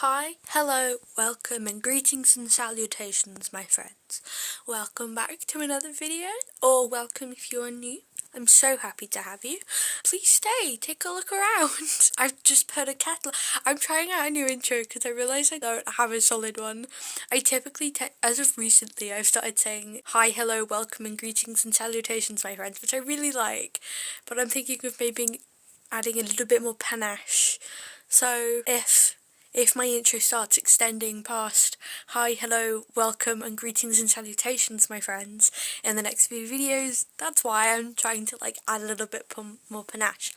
Hi, hello, welcome and greetings and salutations my friends. Welcome back to another video, or welcome if you're new. I'm so happy to have you. Please stay, take a look around. I've just put a kettle. I'm trying out a new intro because I realise I don't have a solid one. I typically, as of recently, I've started saying hi, hello, welcome and greetings and salutations my friends, which I really like. But I'm thinking of maybe adding a little bit more panache. So if my intro starts extending past hi, hello, welcome and greetings and salutations my friends in the next few videos, that's why I'm trying to add a little bit more panache.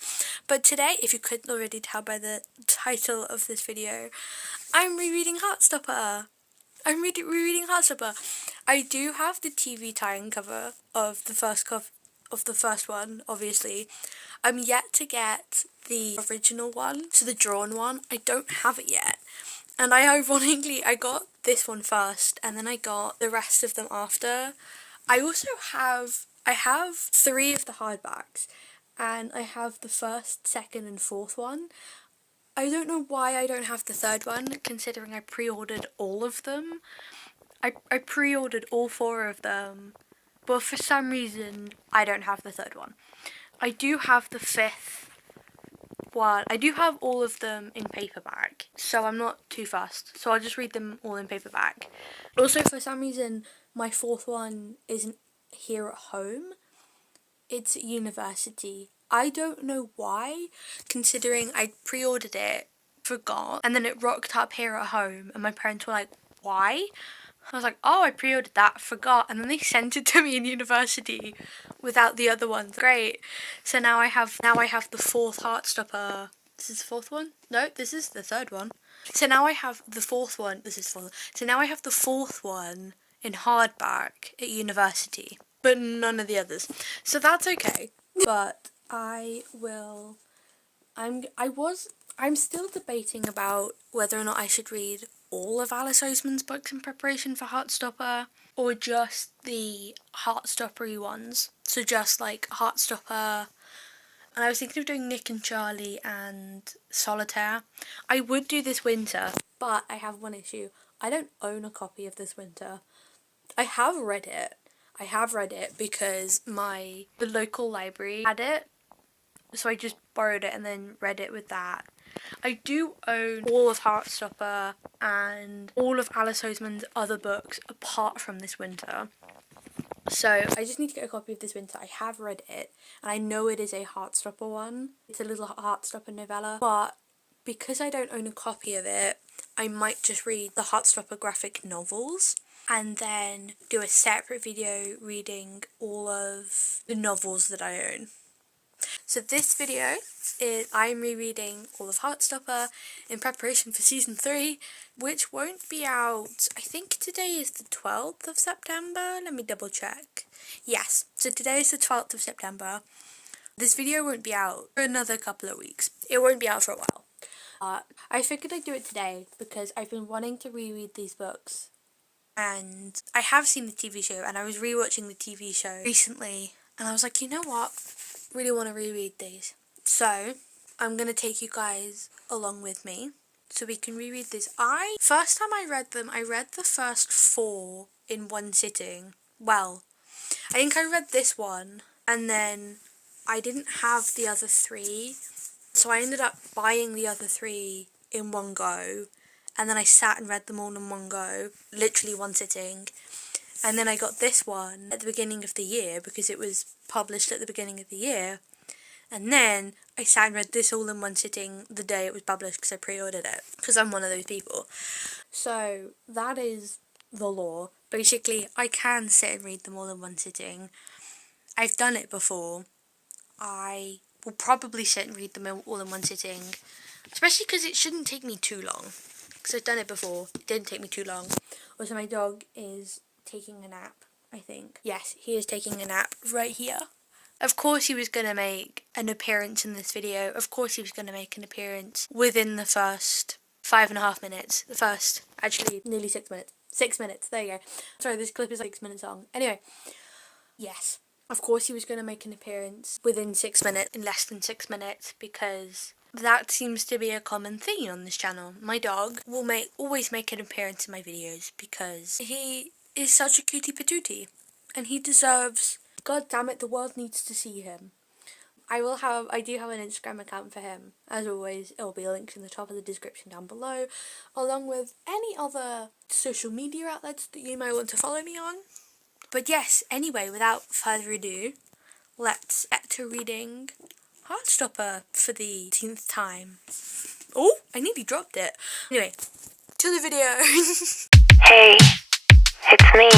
But today, if you couldn't already tell by the title of this video, I'm rereading Heartstopper. I'm rereading Heartstopper. I do have the TV tie-in cover of the first one, obviously. I'm yet to get the original one, so the drawn one. I don't have it yet. And I got this one first, and then I got the rest of them after. I have 3 of the hardbacks, and I have the first, second and fourth one. I don't know why I don't have the third one, considering I pre-ordered all of them. I pre-ordered all 4 of them, but for some reason I don't have the third one. I do have the 5th one. I do have all of them in paperback, so I'm not too fussed. So I'll just read them all in paperback. Also, for some reason, my 4th one isn't here at home. It's at university. I don't know why, considering I pre-ordered it, forgot, and then it rocked up here at home, and my parents were like, why? I was like, oh, I pre-ordered that, forgot, and then they sent it to me in university without the other ones. Great. So now I have the 4th Heartstopper. This is the 4th one? No, this is the 3rd one. So now I have the 4th one. This is 4th. So now I have the 4th one in hardback at university, but none of the others. So that's okay. But I'm still debating about whether or not I should read all of Alice Oseman's books in preparation for Heartstopper, or just the Heartstoppery ones. So just Heartstopper, and I was thinking of doing Nick and Charlie and Solitaire. I would do this winter, but I have one issue. I don't own a copy of this winter. I have read it because the local library had it, so I just borrowed it and then read it with that. I do own all of Heartstopper and all of Alice Oseman's other books apart from this winter. So I just need to get a copy of this winter. I have read it, and I know it is a Heartstopper one. It's a little Heartstopper novella, but because I don't own a copy of it, I might just read the Heartstopper graphic novels and then do a separate video reading all of the novels that I own. So this video is I'm rereading all of Heartstopper in preparation for season 3, which won't be out, I think today is the 12th of September, let me double check. Yes, so today is the 12th of September. This video won't be out for another couple of weeks. It won't be out for a while. I figured I'd do it today because I've been wanting to reread these books, and I have seen the TV show, and I was rewatching the TV show recently, and I was like, you know what? Really want to reread these. So I'm going to take you guys along with me so we can reread this. First time I read them, I read the first 4 in one sitting. Well, I think I read this one, and then I didn't have the other 3, so I ended up buying the other 3 in one go, and then I sat and read them all in one go, literally one sitting. And then I got this one at the beginning of the year because it was published at the beginning of the year. And then I sat and read this all in one sitting the day it was published because I pre-ordered it. Because I'm one of those people. So that is the law. Basically, I can sit and read them all in one sitting. I've done it before. I will probably sit and read them all in one sitting. Especially because it shouldn't take me too long. Because I've done it before. It didn't take me too long. Also, my dog is taking a nap, I think. Yes, he is taking a nap right here. Of course he was going to make an appearance in this video. Of course he was going to make an appearance within the first 5.5 minutes. The first, actually, nearly 6 minutes. 6 minutes, there you go. Sorry, this clip is 6 minutes long. Anyway, yes, of course he was going to make an appearance within 6 minutes, in less than 6 minutes, because that seems to be a common theme on this channel. My dog will always make an appearance in my videos because he is such a cutie patootie and he deserves, god damn it, the world needs to see him. I do have an Instagram account for him. As always, it will be linked in the top of the description down below, along with any other social media outlets that you might want to follow me on. But yes, anyway, without further ado, let's get to reading Heartstopper for the 10th time. Oh, I nearly dropped it. Anyway, to the video. Hey, it's me.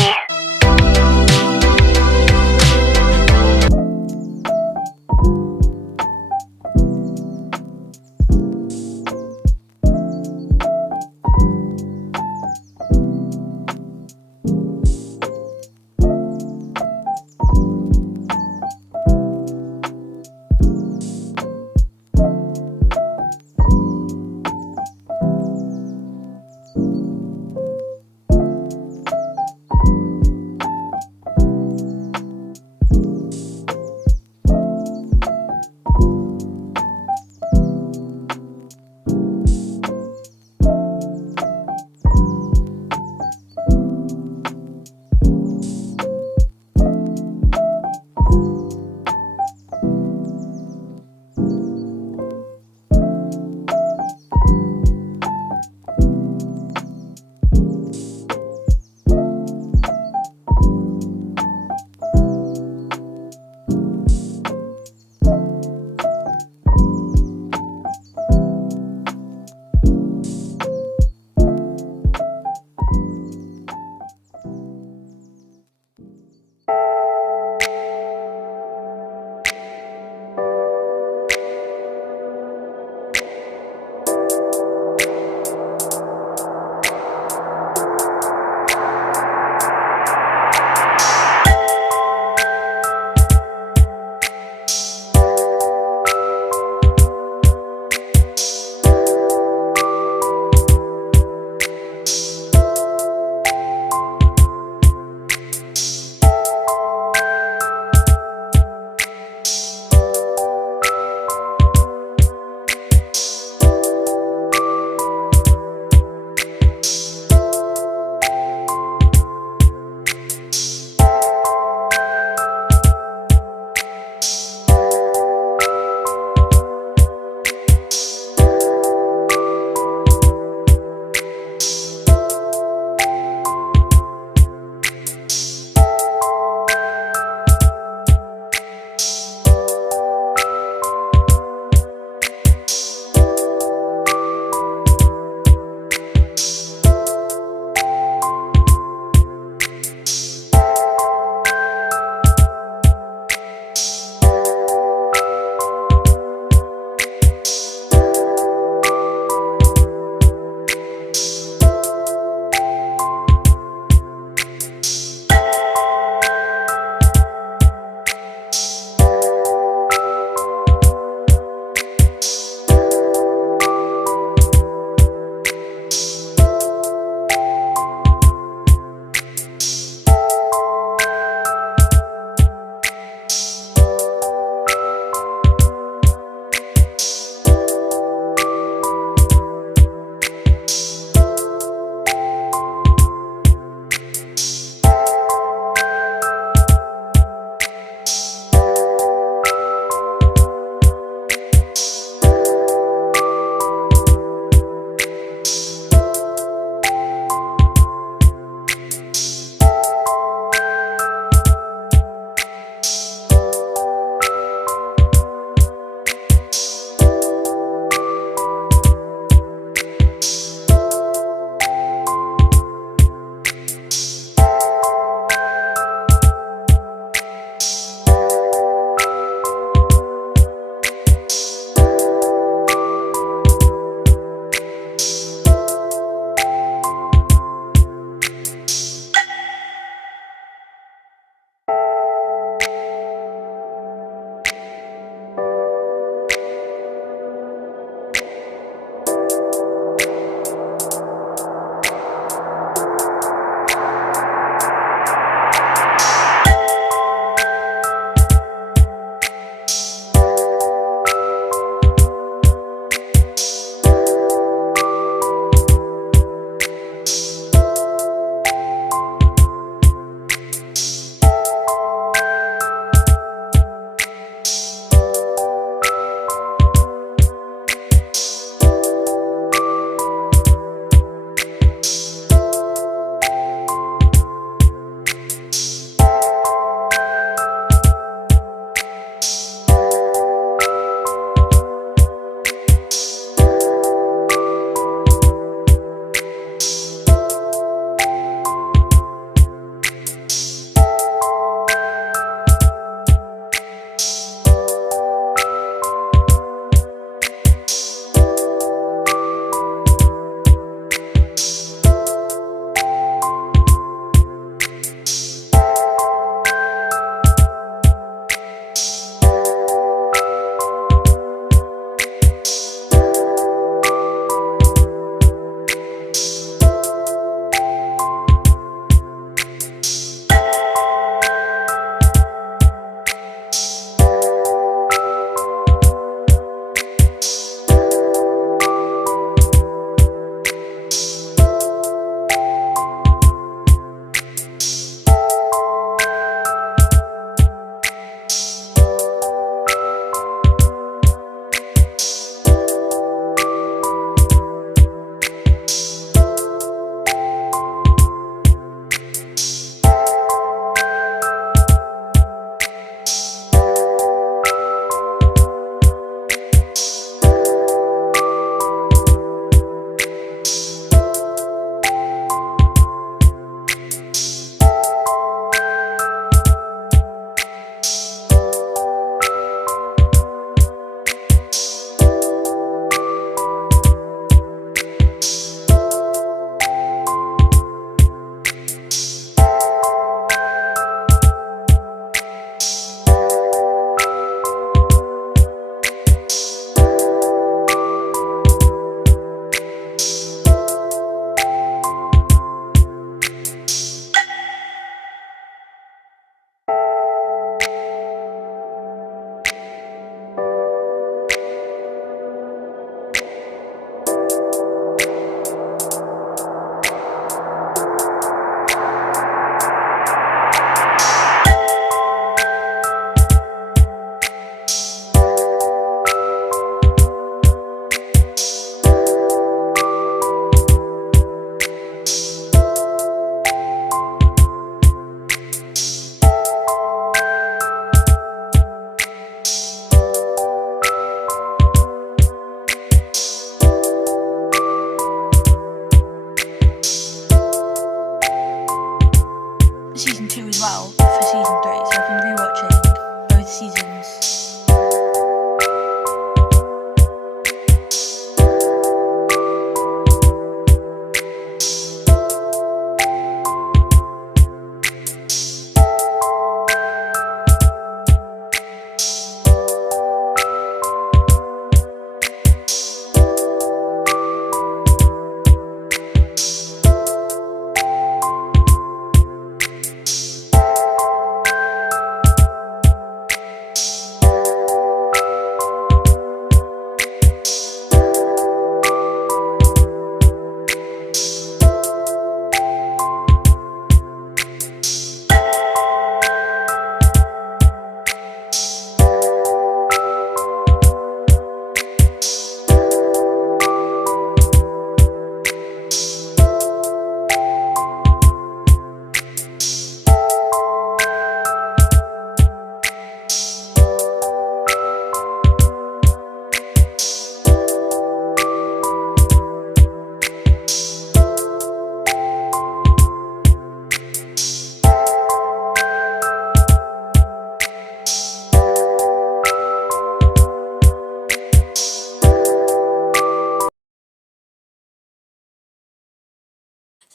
season 2 as well for season 3, so I've been rewatching both seasons.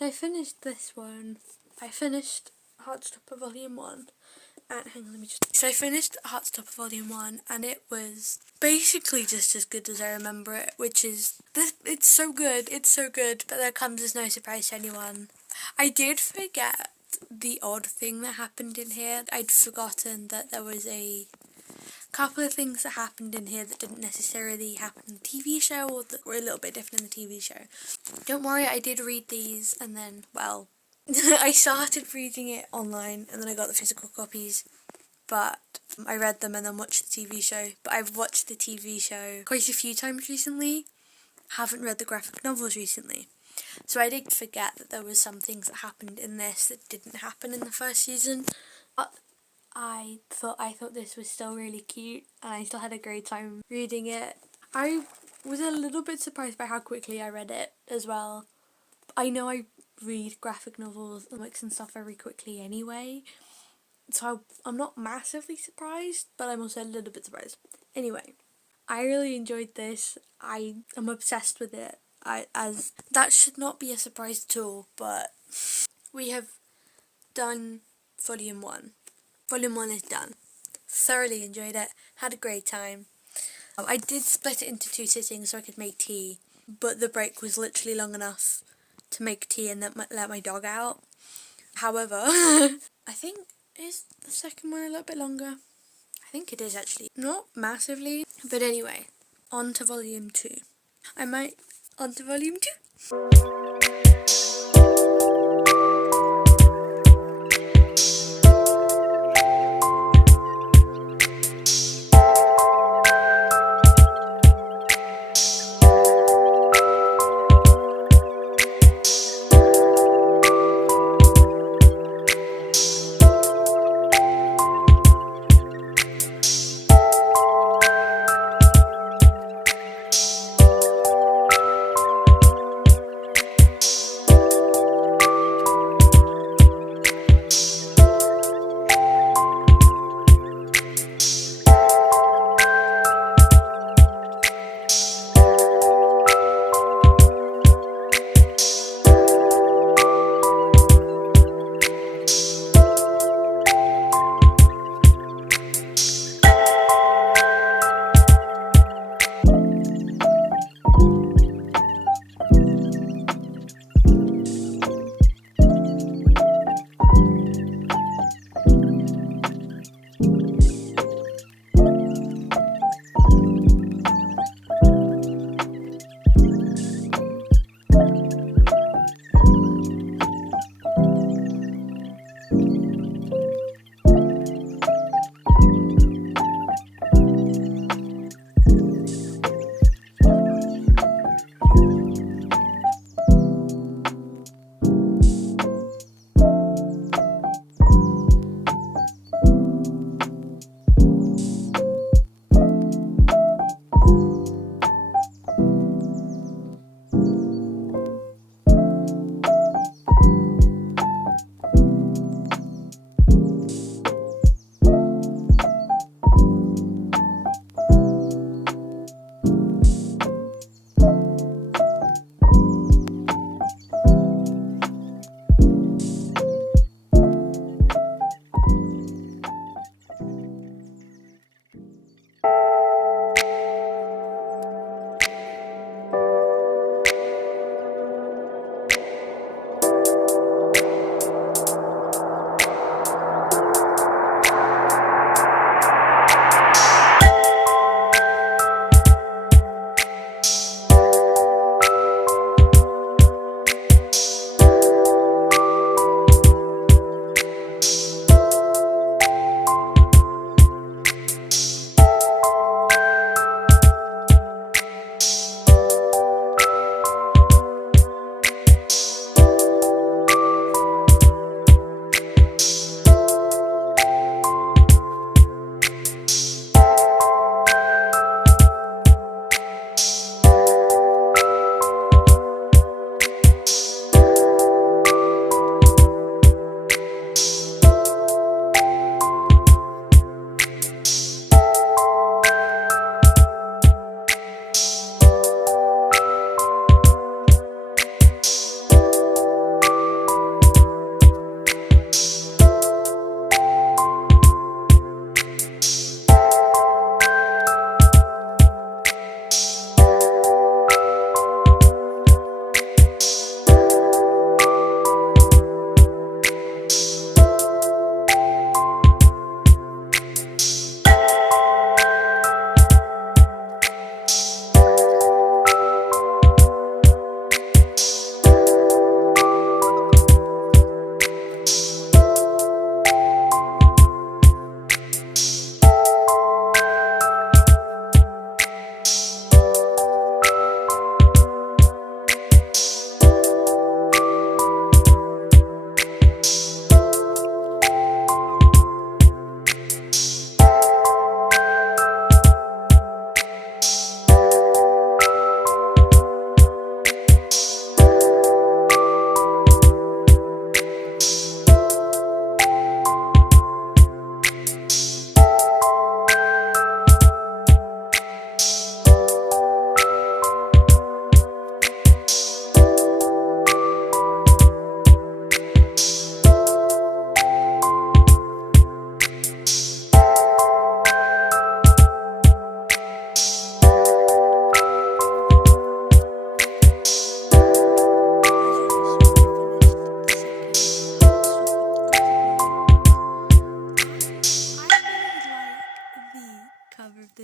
So I finished this one. I finished Heartstopper Volume 1. Hang on, let me just... So I finished Heartstopper Volume 1 and it was basically just as good as I remember it, which is... It's so good, but that comes as no surprise to anyone. I did forget the odd thing that happened in here. I'd forgotten that there was a couple of things that happened in here that didn't necessarily happen in the TV show or that were a little bit different in the TV show. Don't worry, I did read these and then, well, I started reading it online and then I got the physical copies, but I read them and then watched the TV show. But I've watched the TV show quite a few times recently, haven't read the graphic novels recently. So I did forget that there was some things that happened in this that didn't happen in the first season. But I thought this was still really cute and I still had a great time reading it. I was a little bit surprised by how quickly I read it as well. I know I read graphic novels and comics and stuff very quickly anyway, so I'm not massively surprised, but I'm also a little bit surprised. Anyway, I really enjoyed this. I am obsessed with it. As that should not be a surprise at all, but we have done Volume 1. Volume 1 is done. Thoroughly enjoyed it. Had a great time. I did split it into 2 sittings so I could make tea, but the break was literally long enough to make tea and let my dog out. However, I think, is the second one a little bit longer? I think it is actually. Not massively. But anyway, on to Volume 2. On to Volume 2.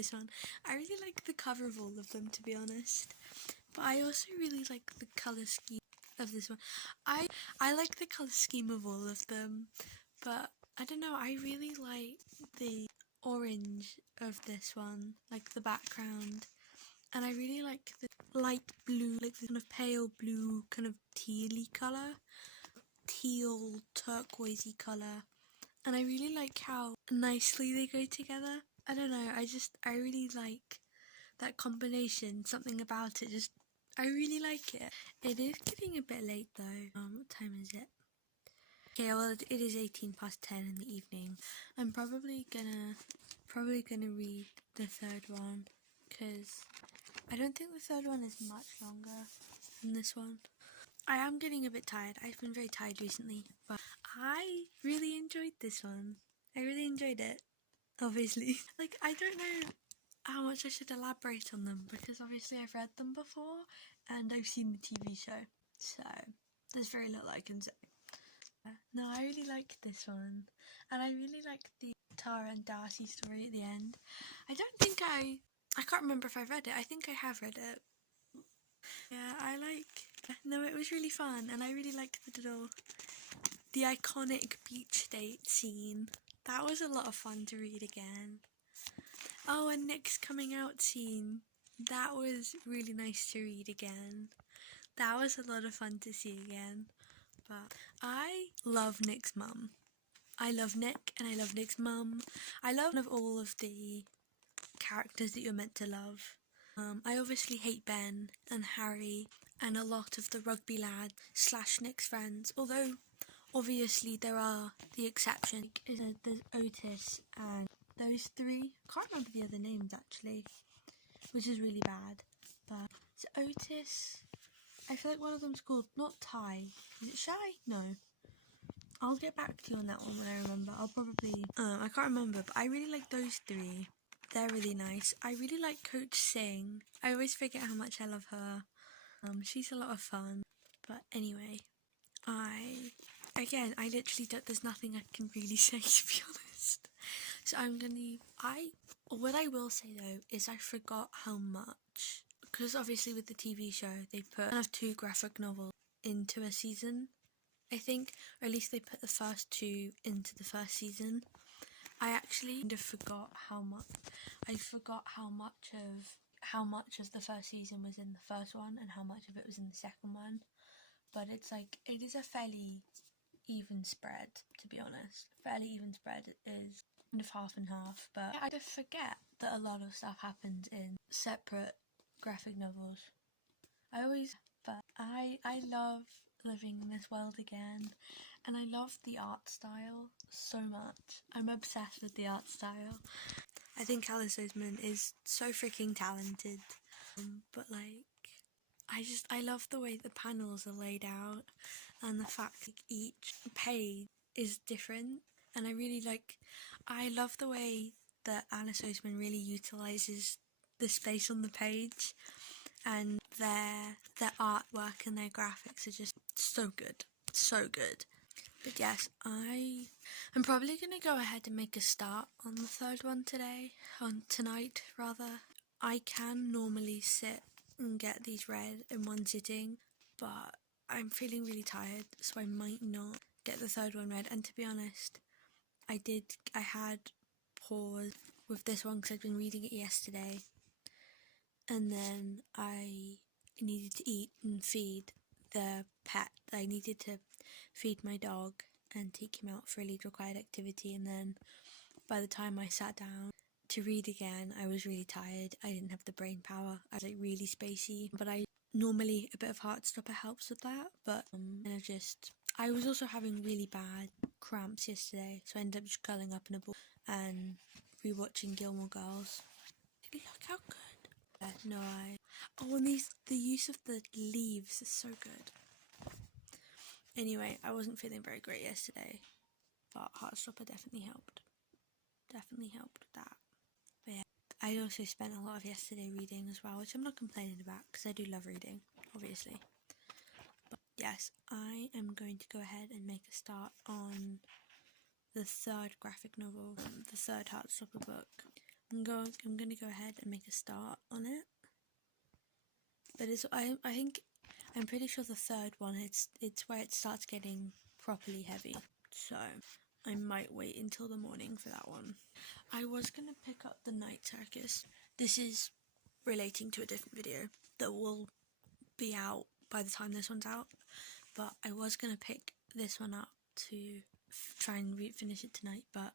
this one. I really like the cover of all of them, to be honest. But I also really like the colour scheme of this one. I like the colour scheme of all of them, but I don't know, I really like the orange of this one, like the background. And I really like the light blue, like the kind of pale blue, kind of tealy colour. Teal, turquoisey colour. And I really like how nicely they go together. I don't know, I really like that combination. Something about it, I really like it. It is getting a bit late though. What time is it? Okay, well it is 10:18 in the evening. I'm probably gonna read the third one, because I don't think the third one is much longer than this one. I am getting a bit tired. I've been very tired recently, but I really enjoyed this one. I really enjoyed it, obviously. Like, I don't know how much I should elaborate on them, because obviously I've read them before and I've seen the TV show, so there's very little I can say. No, I really liked this one, and I really liked the Tara and Darcy story at the end. I can't remember if I've read it. I think I have read it. Yeah, no, it was really fun, and I really liked the iconic beach date scene. That was a lot of fun to read again. Oh, and Nick's coming out scene. That was really nice to read again. That was a lot of fun to see again. But I love Nick's mum. I love Nick, and I love Nick's mum. I love all of the characters that you're meant to love. I obviously hate Ben and Harry and a lot of the rugby lad / Nick's friends, although obviously there are the exceptions. There's Otis and those three. I can't remember the other names actually, which is really bad. But it's Otis. I feel like one of them's called, not Ty. Is it Shy? No. I'll get back to you on that one when I remember. I'll probably, I can't remember, but I really like those three. They're really nice. I really like Coach Singh. I always forget how much I love her. She's a lot of fun. But anyway, I literally don't, there's nothing I can really say, to be honest. So what I will say though is I forgot how much, because obviously with the TV show they put kind of 2 graphic novels into a season, I think, or at least they put the first 2 into the first season. I actually kind of forgot how much of the first season was in the first one and how much of it was in the second one. But it is a fairly even spread, to be honest. Fairly even spread. It is kind of half and half. But I just forget that a lot of stuff happens in separate graphic novels. I love living in this world again, and I love the art style so much. I'm obsessed with the art style. I think Alice Oseman is so freaking talented, but I love the way the panels are laid out, and the fact that each page is different, and I love the way that Alice Oseman really utilises the space on the page, and their artwork and their graphics are just so good, so good. But yes, I'm probably going to go ahead and make a start on the third one tonight rather. I can normally sit and get these read in one sitting, but I'm feeling really tired, so I might not get the third one read. And to be honest, I had pause with this one because I'd been reading it yesterday, and then I needed to eat and feed the pet. I needed to feed my dog and take him out for a lead required activity, and then by the time I sat down to read again, I was really tired. I didn't have the brain power. I was really spacey, but normally a bit of Heartstopper helps with that, but I was also having really bad cramps yesterday, so I ended up just curling up in a ball and rewatching Gilmore Girls. Look how good. And the use of the leaves is so good. Anyway, I wasn't feeling very great yesterday, but Heartstopper definitely helped. Definitely helped with that. But yeah, I also spent a lot of yesterday reading as well, which I'm not complaining about because I do love reading, obviously. But yes, I am going to go ahead and make a start on the third graphic novel, the third Heartstopper book. I'm gonna go ahead and make a start on it. But I think I'm pretty sure the third one it's where it starts getting properly heavy. So I might wait until the morning for that one. I was gonna pick up the night circus. This is relating to a different video that will be out by the time this one's out. But I was gonna pick this one up to try and finish it tonight. But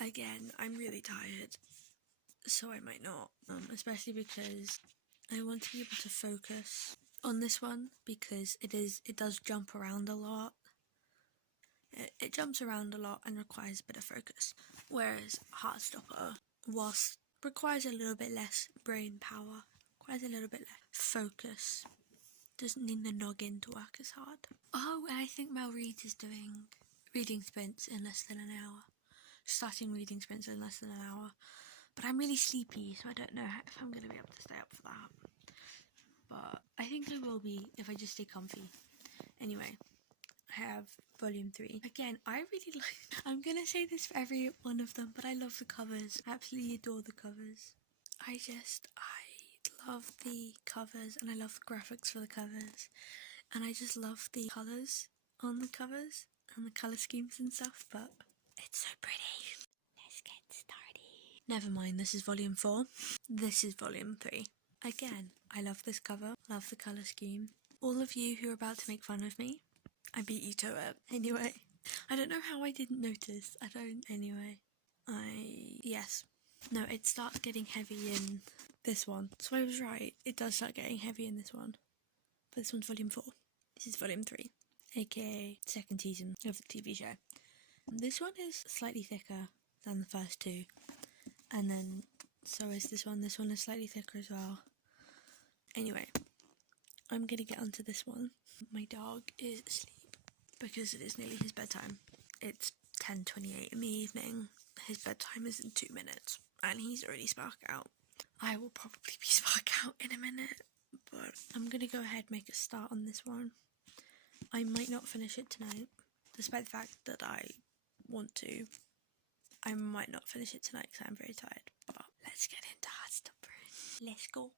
again, I'm really tired, so I might not. Especially because I want to be able to focus on this one because it does jump around a lot. It jumps around a lot and requires a bit of focus, whereas Heartstopper, whilst requires a little bit less brain power, requires a little bit less focus, doesn't need the noggin to work as hard. Oh, and I think Mel Reed is doing reading sprints in less than an hour. Starting reading sprints in less than an hour. But I'm really sleepy, so I don't know if I'm going to be able to stay up for that. But I think I will be if I just stay comfy. Anyway, I have volume 3. Again, I really like... I'm going to say this for every one of them, but I love the covers. I absolutely adore the covers. I love the covers and I love the graphics for the covers. And I just love the colours on the covers and the colour schemes and stuff, but it's so pretty. Let's get started. Never mind, this is volume 4. This is volume 3. Again, I love this cover, love the colour scheme. All of you who are about to make fun of me, I beat you to it. Anyway, I don't know how I didn't notice. I don't, anyway. Yes. No, it starts getting heavy in this one. So I was right, it does start getting heavy in this one. But this one's volume 4. This is volume 3, aka second season of the TV show. This one is slightly thicker than the first two. And then, so is this one. This one is slightly thicker as well. Anyway, I'm gonna get onto this one. My dog is asleep because it is nearly his bedtime. It's 10:28 in the evening. His bedtime is in 2 minutes and he's already spark out. I will probably be spark out in a minute, but I'm gonna go ahead and make a start on this one. I might not finish it tonight, despite the fact that I want to. I might not finish it tonight because I'm very tired, but let's get into Heartstopper. Let's go.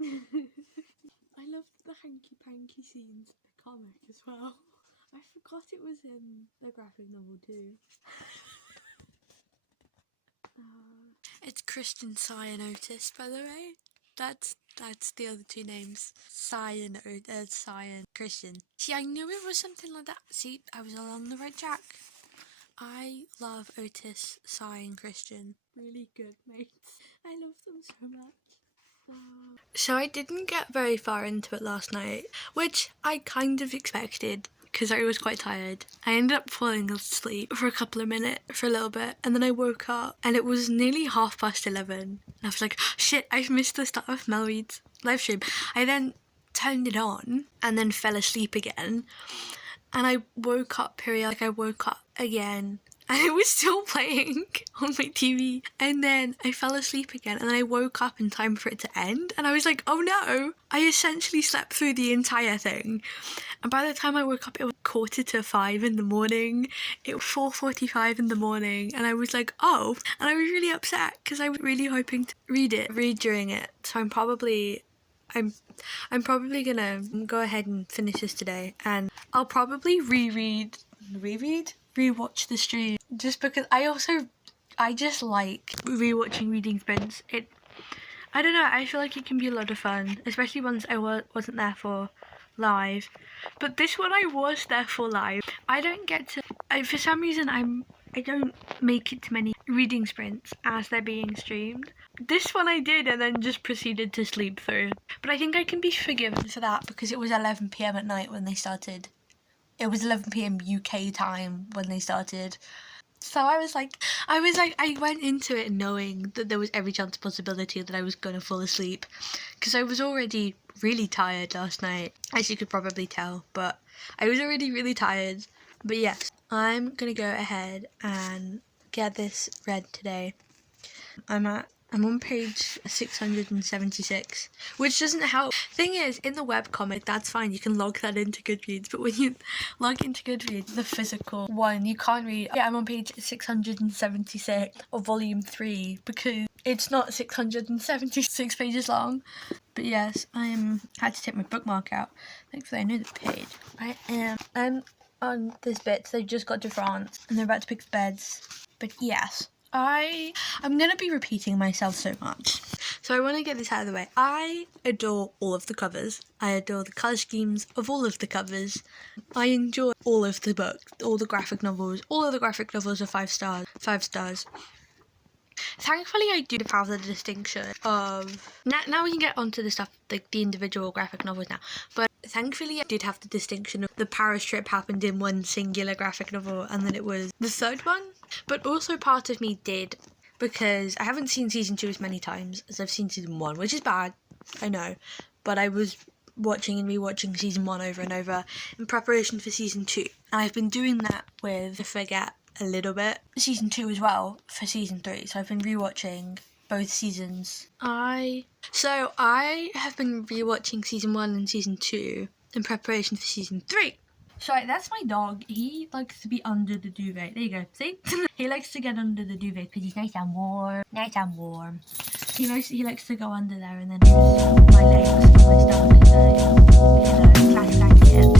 I love the hanky-panky scenes in the comic as well. I forgot it was in the graphic novel too. It's Christian, Cy and Otis, by the way. That's the other two names. Cy and Christian. See, I knew it was something like that. See, I was all on the right track. I love Otis, Cy and Christian. Really good mates. I love them so much. So I didn't get very far into it last night, which I kind of expected because I was quite tired. I ended up falling asleep for a little bit, and then I woke up and it was nearly 11:30. And I was like, shit, I've missed the start of Mel Reed's live stream. I then turned it on and then fell asleep again. And I woke up I woke up again and it was still playing on my TV. And then I fell asleep again and then I woke up in time for it to end. And I was like, oh no, I essentially slept through the entire thing. And by the time I woke up, it was 4:45 in the morning. It was 4:45 in the morning. And I was like, oh. And I was really upset because I was really hoping to read during it. So I'm probably gonna go ahead and finish this today, and I'll probably rewatch the stream, just because I just like rewatching reading sprints. I don't know, I feel like it can be a lot of fun, especially ones I wasn't there for live. But this one I was there for live. I don't get to, for some reason I don't make it to many reading sprints as they're being streamed. This one I did and then just proceeded to sleep through. But I think I can be forgiven for that because it was 11 PM at night when they started. It was 11 PM UK time when they started. So I went into it knowing that there was every chance possibility that I was going to fall asleep. Because I was already really tired last night, as you could probably tell. But I was already really tired. But yes, I'm going to go ahead and get this read today. I'm at I'm on page 676, which doesn't help. Thing is, in the webcomic, that's fine. You can log that into Goodreads, but when you log into Goodreads, the physical one, you can't read. Yeah, I'm on page 676 of volume 3 because it's not 676 pages long. But yes, had to take my bookmark out. Thankfully, I know the page. I'm on this bit. So they just got to France and they're about to pick the beds. But yes. I'm going to be repeating myself so much. So I want to get this out of the way. I adore all of the covers. I adore the colour schemes of all of the covers. I enjoy all of the books, all the graphic novels. All of the graphic novels are 5 stars. 5 stars. Thankfully, I do have the distinction of... Now we can get onto the stuff, like the individual graphic novels now. But thankfully, I did have the distinction of the Paris trip happened in one singular graphic novel, and then it was the third one. But also part of me did, because I haven't seen season 2 as many times as I've seen season 1, which is bad, I know. But I was watching and rewatching season 1 over and over in preparation for season 2. And I've been doing that with, I forget, a little bit, season 2 as well for season 3. So I've been rewatching both seasons. I have been rewatching season 1 and season 2 in preparation for season 3. So that's my dog. He likes to be under the duvet. There you go. See? He likes to get under the duvet because he's nice and warm. Nice and warm. He likes to go under there and then my legs and my stomach and clack it.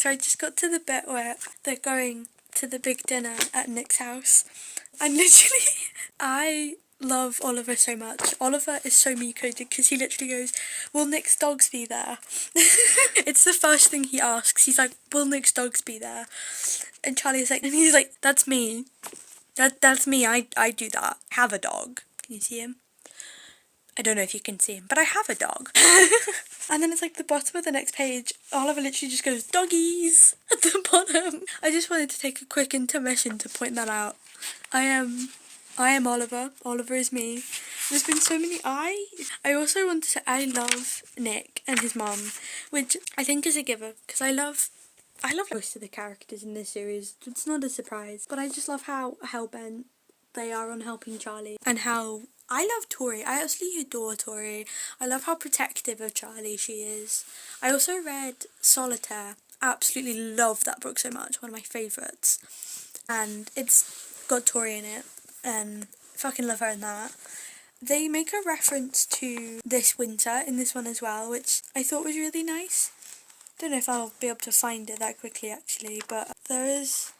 So I just got to the bit where they're going to the big dinner at Nick's house. And literally, I love Oliver so much. Oliver is so me-coded because he literally goes, will Nick's dogs be there? It's the first thing he asks. He's like, will Nick's dogs be there? And Charlie's like, and he's like, that's me. That's me. I do that. Have a dog. Can you see him? I don't know if you can see him, but I have a dog. And then it's like the bottom of the next page, Oliver literally just goes, doggies, at the bottom. I just wanted to take a quick intermission to point that out. I am Oliver. Oliver is me. There's been so many. I also want to say I love Nick and his mum, which I think is a giver, because I love most of the characters in this series. It's not a surprise, but I just love how hell-bent they are on helping Charlie, and how I love Tori. I absolutely adore Tori. I love how protective of Charlie she is. I also read Solitaire. Absolutely love that book so much. One of my favourites. And it's got Tori in it. And fucking love her in that. They make a reference to this winter in this one as well, which I thought was really nice. Don't know if I'll be able to find it that quickly actually, but there is...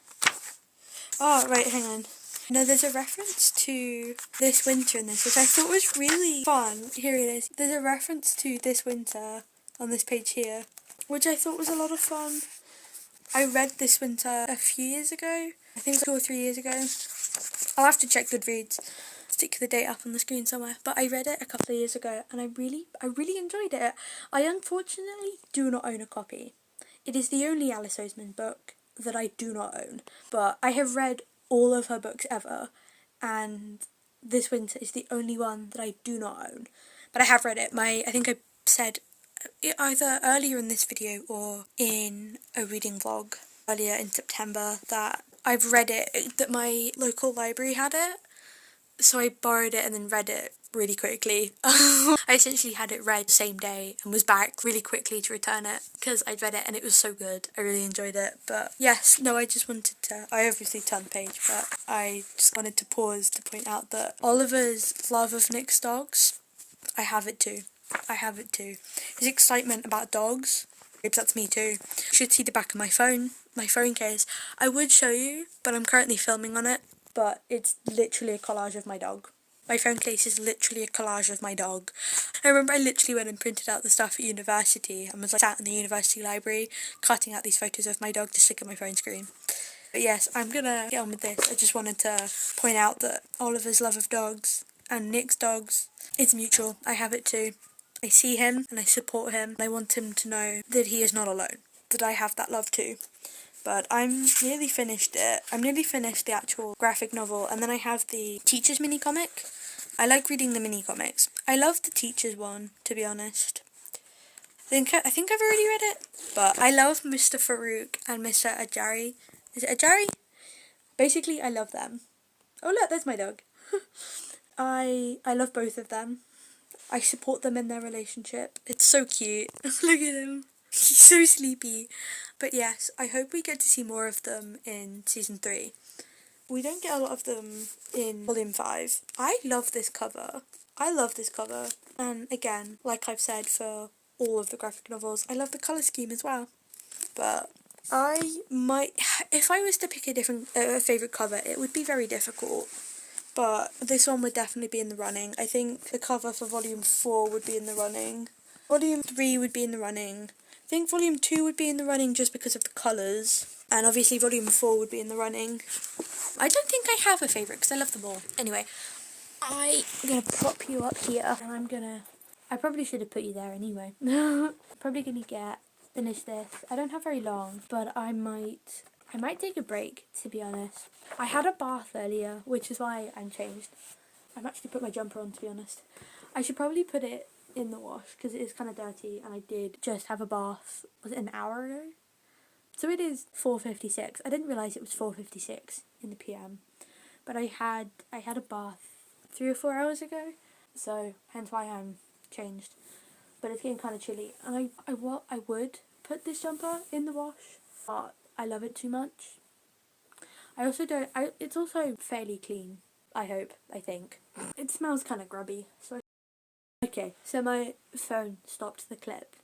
Oh, right, hang on. No, there's a reference to this winter in this, which I thought was really fun. Here it is. There's a reference to this winter on this page here, which I thought was a lot of fun. I read this winter a few years ago. I think it was 2 or 3 years ago. I'll have to check Goodreads, stick the date up on the screen somewhere. But I read it a couple of years ago, and I really enjoyed it. I unfortunately do not own a copy. It is the only Alice Oseman book that I do not own. But I have read all of her books ever, and this winter is the only one that I do not own. But I have read it. I think I said either earlier in this video or in a reading vlog earlier in September that I've read it, that my local library had it, so I borrowed it and then read it really quickly. I essentially had it read the same day and was back really quickly to return it because I'd read it and it was so good. I really enjoyed it. But yes, no, I just wanted to, I obviously turned the page, but I just wanted to pause to point out that Oliver's love of Nick's dogs, I have it too. I have it too. His excitement about dogs, that's me too. You should see the back of my phone case. I would show you, but I'm currently filming on it. But it's literally a collage of my dog. My phone case is literally a collage of my dog. I remember I literally went and printed out the stuff at university and was like sat in the university library cutting out these photos of my dog to stick on my phone screen. But yes, I'm gonna get on with this. I just wanted to point out that Oliver's love of dogs and Nick's dogs is mutual. I have it too. I see him and I support him. I want him to know that he is not alone, that I have that love too. But I'm nearly finished it. I'm nearly finished the actual graphic novel, and then I have the Teacher's mini comic. I like reading the mini comics. I love the Teacher's one, to be honest. I think I've already read it, but I love Mr. Farouk and Mr. Ajari. Is it Ajari? Basically, I love them. Oh look, there's my dog. I love both of them. I support them in their relationship. It's so cute. Look at him. He's so sleepy. But yes, I hope we get to see more of them in season 3. We don't get a lot of them in volume 5. I love this cover. And again, like I've said for all of the graphic novels, I love the colour scheme as well. But I might, if I was to pick a different favourite cover, it would be very difficult. But this one would definitely be in the running. I think the cover for volume 4 would be in the running. Volume 3 would be in the running. I think volume 2 would be in the running just because of the colours. And obviously volume 4 would be in the running. I don't think I have a favourite because I love them all. Anyway, I'm going to pop you up here and I probably should have put you there anyway. Probably going to finish this. I don't have very long, but I might take a break, to be honest. I had a bath earlier, which is why I'm changed. I've actually put my jumper on, to be honest. I should probably put it in the wash because it is kind of dirty, and I did just have a bath, was it an hour ago? So it is 4:56. I didn't realise it was 4:56 in the PM, but I had a bath 3 or 4 hours ago, so hence why I'm changed. But it's getting kind of chilly, and I would put this jumper in the wash, but I love it too much. I also don't. It's also fairly clean. I think it smells kind of grubby. So okay, so my phone stopped the clip.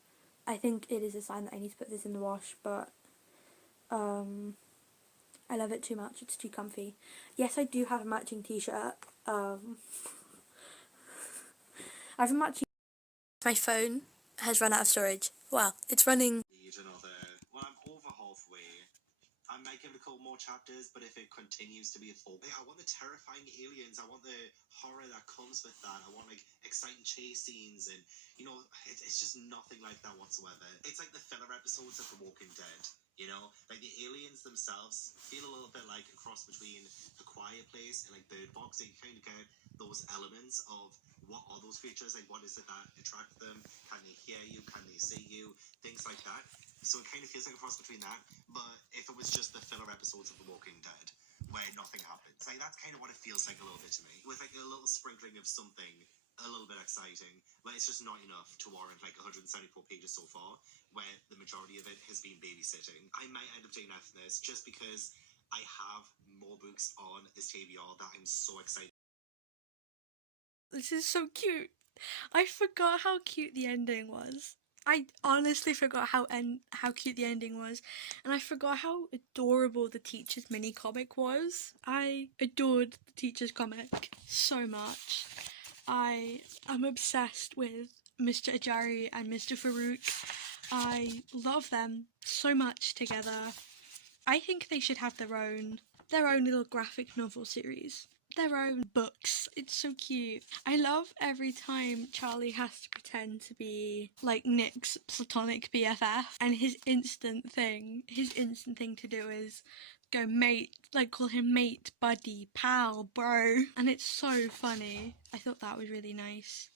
I think it is a sign that I need to put this in the wash, but I love it too much. It's too comfy. Yes, I do have a matching t-shirt. I have a matching... My phone has run out of storage. Well, it's running... Well, I'm over halfway. I might give it a couple more chapters, but if it continues to be a full... I want the terrifying aliens. I want the horror that comes with that. I want, like, exciting chase scenes and, you know, it's just nothing like that whatsoever. It's like the filler episodes of The Walking Dead, you know? Like, the aliens themselves feel a little bit like a cross between A Quiet Place and, like, Bird Box. You kind of get those elements of what are those creatures, like, what is it that attracts them? Can they hear you? Can they see you? Things like that. So it kind of feels like a cross between that, but if it was just the filler episodes of The Walking Dead, where nothing happens, like, that's kind of what it feels like a little bit to me, with like a little sprinkling of something a little bit exciting, but it's just not enough to warrant like 174 pages so far, where the majority of it has been babysitting. I might end up doing after this, just because I have more books on this TBR that I'm so excited. This is so cute. I forgot how cute the ending was. I honestly forgot how cute the ending was, and I forgot how adorable the teacher's mini comic was. I adored the teacher's comic so much. I am obsessed with Mr. Ajari and Mr. Farouk. I love them so much together. I think they should have their own little graphic novel series. Their own books. It's so cute. I love every time Charlie has to pretend to be like Nick's platonic BFF, and his instant thing to do is go mate, like call him mate, buddy, pal, bro, and it's so funny. I thought that was really nice.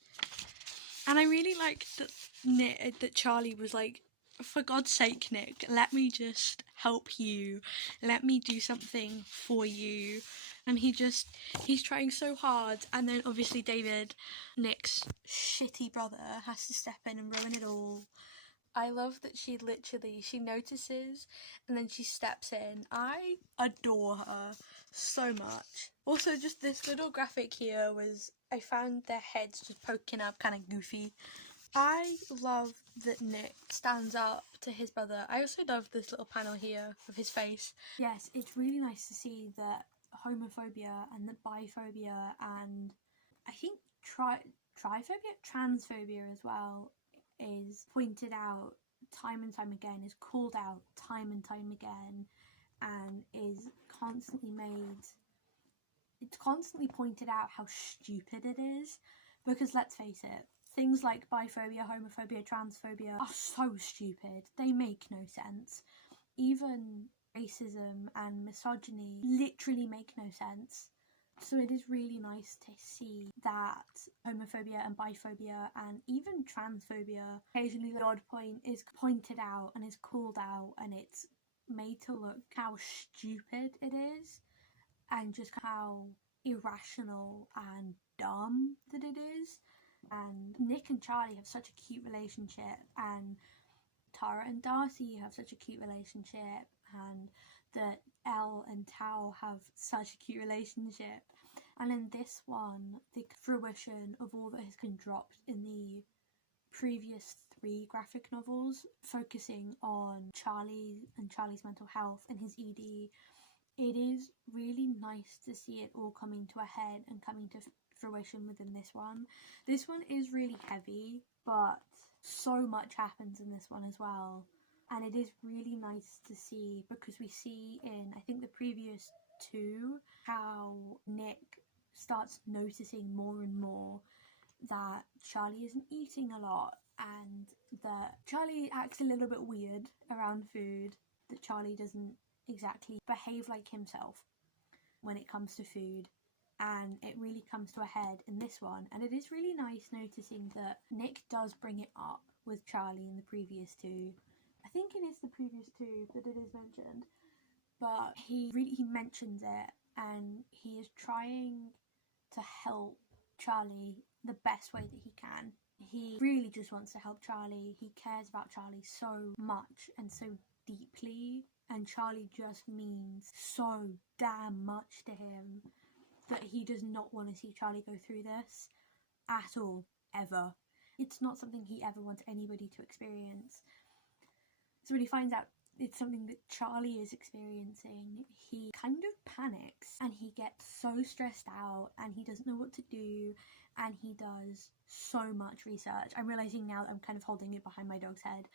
And I really liked that Charlie was like, for God's sake, Nick, let me just help you. Let me do something for you. And he's trying so hard. And then obviously David, Nick's shitty brother, has to step in and ruin it all. I love that she notices and then she steps in. I adore her so much. Also, just this little graphic here I found their heads just poking up kind of goofy. I love that Nick stands up to his brother. I also love this little panel here of his face. Yes, it's really nice to see that homophobia and that biphobia and I think transphobia as well is pointed out time and time again, is called out time and time again, and is constantly pointed out how stupid it is, because let's face it, things like biphobia, homophobia, transphobia are so stupid. They make no sense. Even racism and misogyny literally make no sense. So it is really nice to see that homophobia and biphobia and even transphobia, occasionally the odd point, is pointed out and is called out, and it's made to look how stupid it is and just how irrational and dumb that it is. And Nick and Charlie have such a cute relationship, and Tara and Darcy have such a cute relationship, and that Elle and Tao have such a cute relationship. And in this one, the fruition of all that has been dropped in the previous 3 graphic novels, focusing on Charlie and Charlie's mental health and his ED, it is really nice to see it all coming to a head and coming to fruition within this one. This one is really heavy, but so much happens in this one as well. And it is really nice to see, because we see in, I think, the previous 2, how Nick starts noticing more and more that Charlie isn't eating a lot, and that Charlie acts a little bit weird around food, that Charlie doesn't exactly behave like himself when it comes to food. And it really comes to a head in this one, and it is really nice noticing that Nick does bring it up with Charlie in the previous 2. I think it is the previous 2 that it is mentioned, but he mentions it, and he is trying to help Charlie the best way that he can. He really just wants to help Charlie. He cares about Charlie so much and so deeply, and Charlie just means so damn much to him that he does not want to see Charlie go through this at all, ever. It's not something he ever wants anybody to experience. So when he finds out it's something that Charlie is experiencing, he kind of panics and he gets so stressed out and he doesn't know what to do, and he does so much research. I'm realising now that I'm kind of holding it behind my dog's head,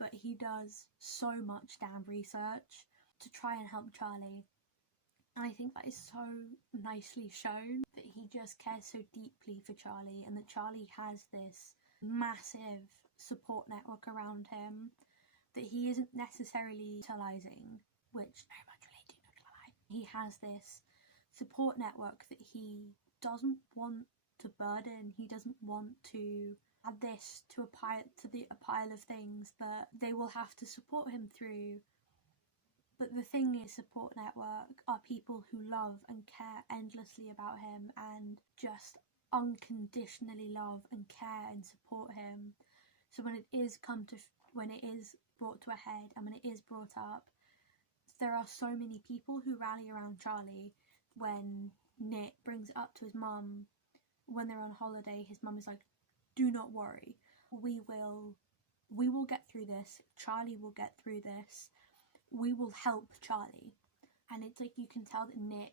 but he does so much damn research to try and help Charlie. And I think that is so nicely shown, that he just cares so deeply for Charlie, and that Charlie has this massive support network around him that he isn't necessarily utilising, which very much relate to, not gonna lie. He has this support network that he doesn't want to burden. He doesn't want to add this to a pile of things that they will have to support him through. But the thing is, support network are people who love and care endlessly about him and just unconditionally love and care and support him. So when it is brought to a head and when it is brought up, there are so many people who rally around Charlie. When Nick brings it up to his mum when they're on holiday, his mum is like, do not worry, we will get through this, Charlie will get through this, we will help Charlie. And it's like, you can tell that Nick,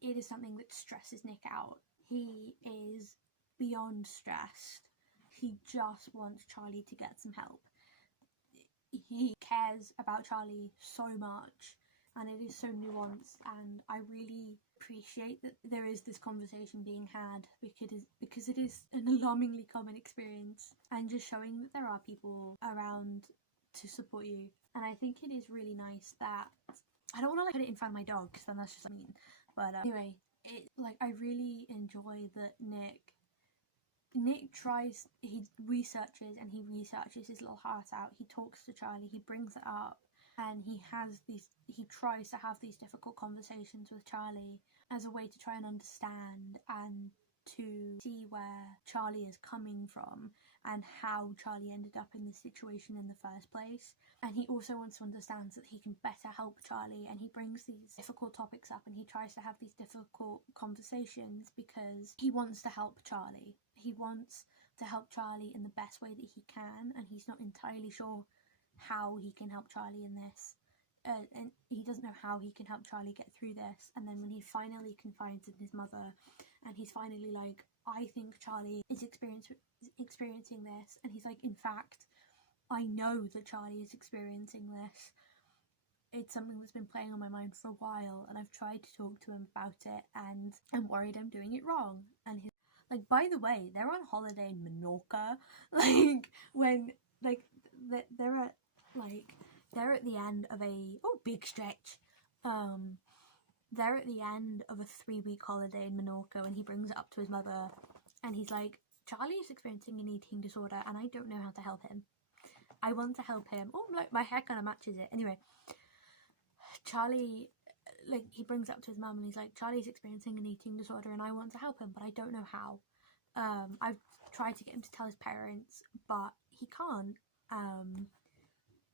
it is something that stresses Nick out. He is beyond stressed. He just wants Charlie to get some help. He cares about Charlie so much, and it is so nuanced, and I really appreciate that there is this conversation being had, because it is an alarmingly common experience, and just showing that there are people around to support you. And I think it is really nice that, I don't want to put it in front of my dog because then that's just mean, but anyway, I really enjoy that Nick tries, he researches his little heart out, he talks to Charlie, he brings it up, and he tries to have these difficult conversations with Charlie as a way to try and understand and to see where Charlie is coming from and how Charlie ended up in this situation in the first place. And he also wants to understand so that he can better help Charlie, and he brings these difficult topics up and he tries to have these difficult conversations because he wants to help Charlie. He wants to help Charlie in the best way that he can, and he's not entirely sure how he can help Charlie in this. And he doesn't know how he can help Charlie get through this. And then when he finally confides in his mother and he's finally like, I think Charlie is experiencing this, and he's like, in fact, I know that Charlie is experiencing this. It's something that's been playing on my mind for a while, and I've tried to talk to him about it, and I'm worried I'm doing it wrong. And he's like, by the way, they're on holiday in Menorca, they're at the end of big stretch. They're at the end of a 3-week holiday in Menorca, and he brings it up to his mother, and he's like, Charlie is experiencing an eating disorder, and I don't know how to help him. I want to help him. Oh, look, my hair kind of matches it. Anyway, Charlie, he brings it up to his mum, and he's like, Charlie's experiencing an eating disorder, and I want to help him, but I don't know how. I've tried to get him to tell his parents, but he can't.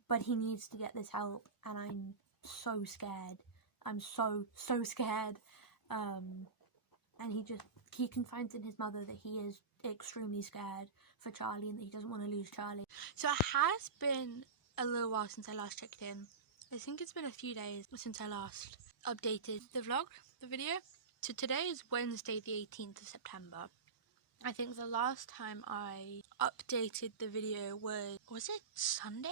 But he needs to get this help, and I'm so scared. I'm so scared. And he confides in his mother that he is extremely scared for Charlie and that he doesn't want to lose Charlie. So it has been a little while since I last checked in. I think it's been a few days since I last updated the vlog, the video. So today is Wednesday the 18th of September. I think the last time I updated the video was it Sunday?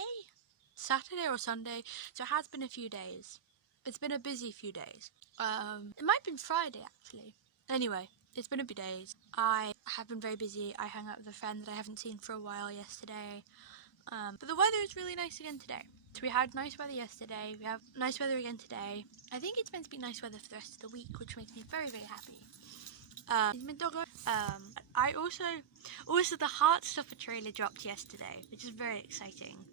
Saturday or Sunday? So it has been a few days. It's been a busy few days. It might have been Friday actually. Anyway, it's been a few days. I have been very busy. I hung out with a friend that I haven't seen for a while yesterday. But the weather is really nice again today. So we had nice weather yesterday. We have nice weather again today. I think it's meant to be nice weather for the rest of the week, which makes me very, very happy. I also the Heartstopper trailer dropped yesterday, which is very exciting.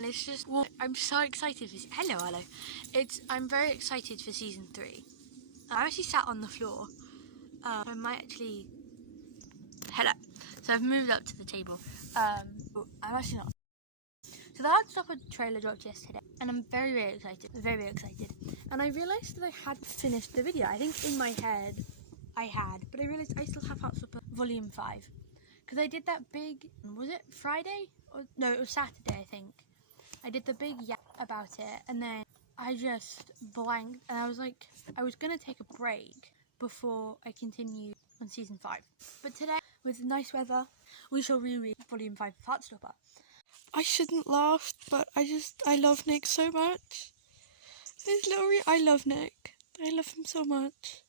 It's just, I'm so excited for, hello. I'm very excited for season 3. I actually sat on the floor. I might actually, hello. So I've moved up to the table. I'm actually not. So the Heartstopper trailer dropped yesterday, and I'm very, very excited. Very, very excited. And I realised that I hadn't finished the video. I think in my head I had, but I realised I still have Heartstopper Volume 5. Because I did that big, was it Friday? No, it was Saturday, I think. I did the big yeah about it, and then I just blanked, and I was like, I was gonna take a break before I continued on season 5. But today, with nice weather, we shall reread volume 5 of Heartstopper. I shouldn't laugh, but I love Nick so much. I love Nick. I love him so much.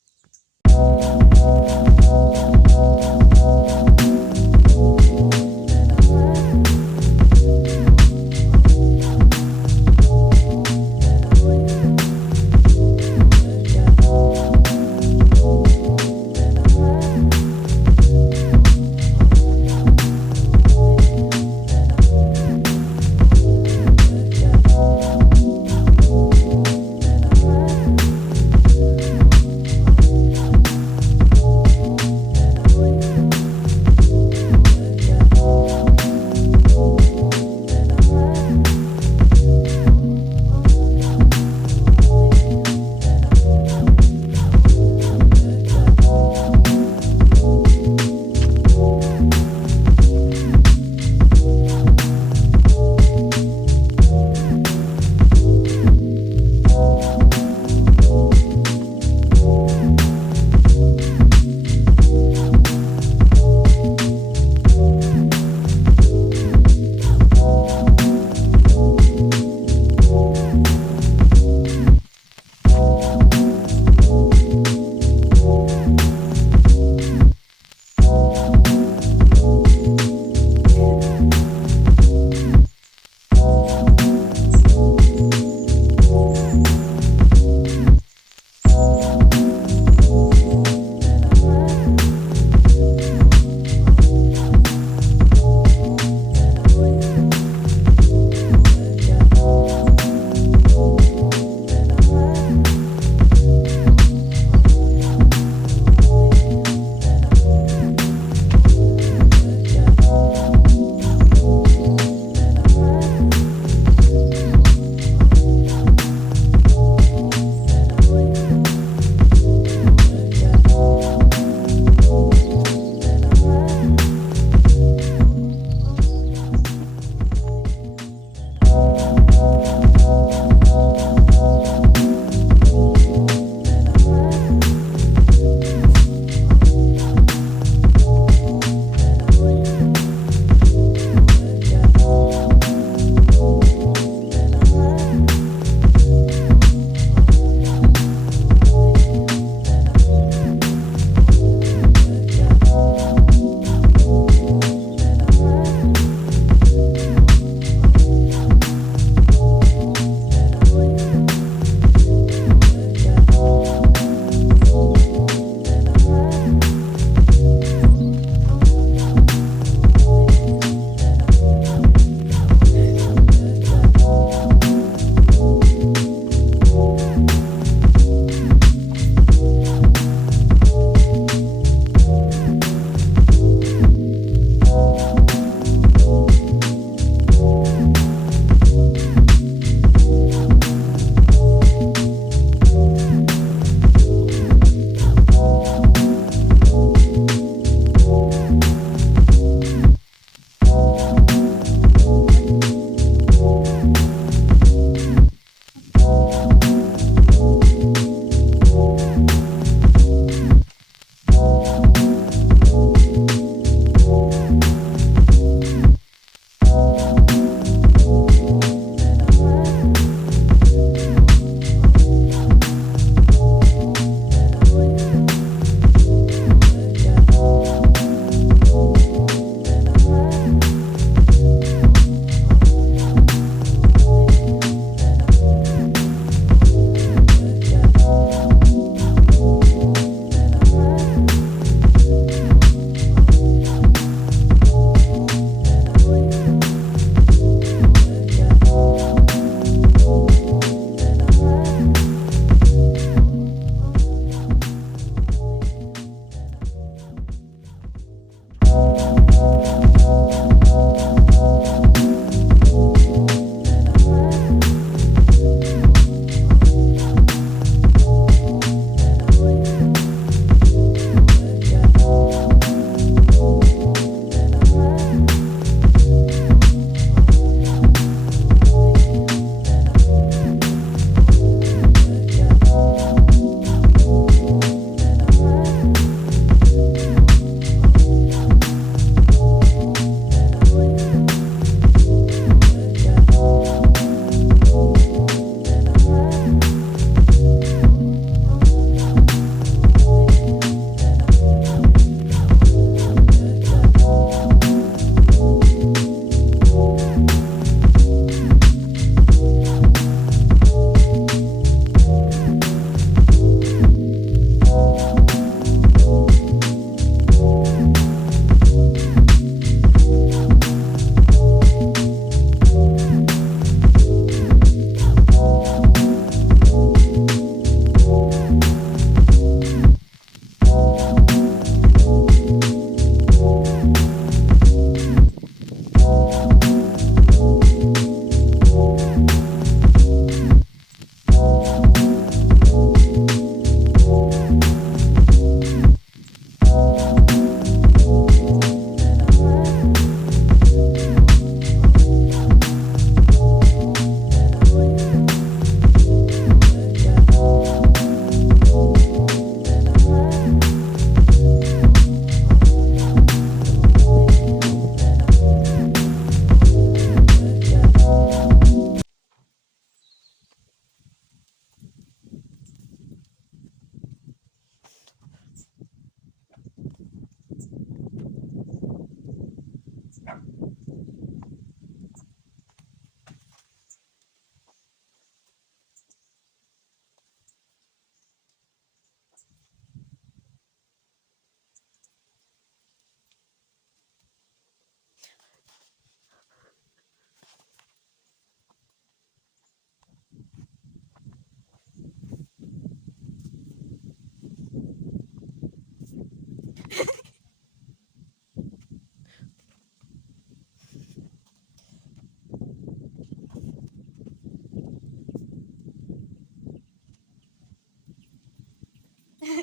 Hello.